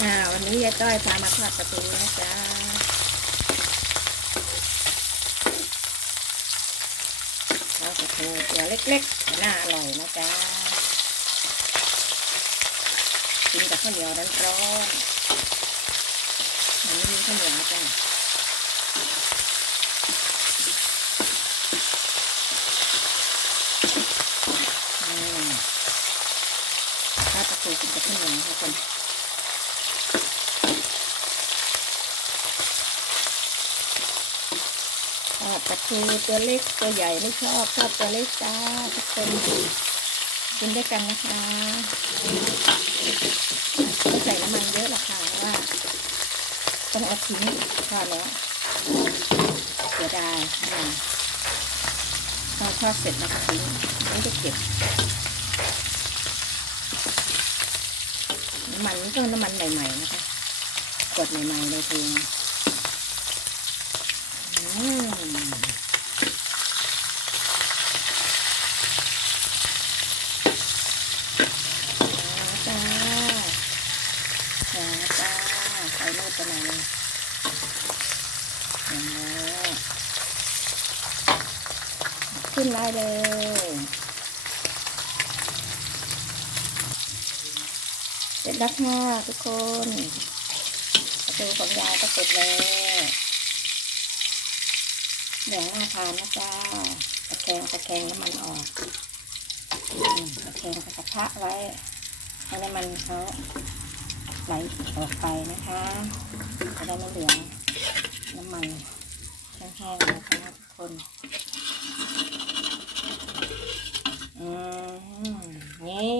อ่าวันนี้ยายต้อยพามาทอดประตูนะจ๊ะทอดประตูตัวเล็กๆน่าอร่อยนะจ๊ะกินกับข้าวเหนียวร้อนๆอันนี้มีข้าวเหนียวจ้ะอืมทอดประตูกินกับข้าวเหนียวทุกคน อบปลาทูตัวเล็กตัวใหญ่ไม่ชอบชอบตัวเล็กจ้าทุกคนกินด้วยกันนะคะไม่ใส่น้ำมันเยอะหรอกค่ะเพราะว่าต้องเอาทิ้งทอดแล้วเสียดายอ่าพอทอดเสร็จแล้วทิ้งไม่ได้เก็บน้ำมันนี่ก็น้ำมันใหม่ๆนะคะกดใหม่ๆเลยทีอืมจ้ กไปไหนเลยอย่างนี้ขึ้นได้เลยเสร็จแล้วค่ะทุกคนประตูของยายก็เสร็จแล้ว เดี๋ยวน่าทานนะจ้าตะแคงตะแคงน้ำมันออกตะแคงกระทะไว้ให้น้ำมันเขาไหลออกไปนะคะจะได้ไม่เหลืองน้ำมันแห้งๆนะคะทุกคนอืมนี่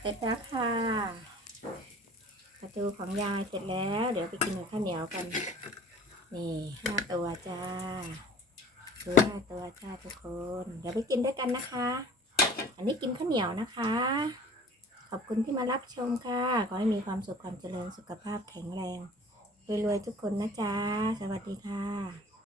เสร็จแล้วค่ะประตูของยายเสร็จแล้ว เดี๋ยวไปกินข้าวเหนียวกัน นี่ห้าตัวจ้าดูห้าตัวจ้าทุกคน เดี๋ยวไปกินด้วยกันนะคะ อันนี้กินข้าวเหนียวนะคะ ขอบคุณที่มารับชมค่ะ ขอให้มีความสุขความเจริญสุขภาพแข็งแรงรวยๆทุกคนนะจ๊ะสวัสดีค่ะ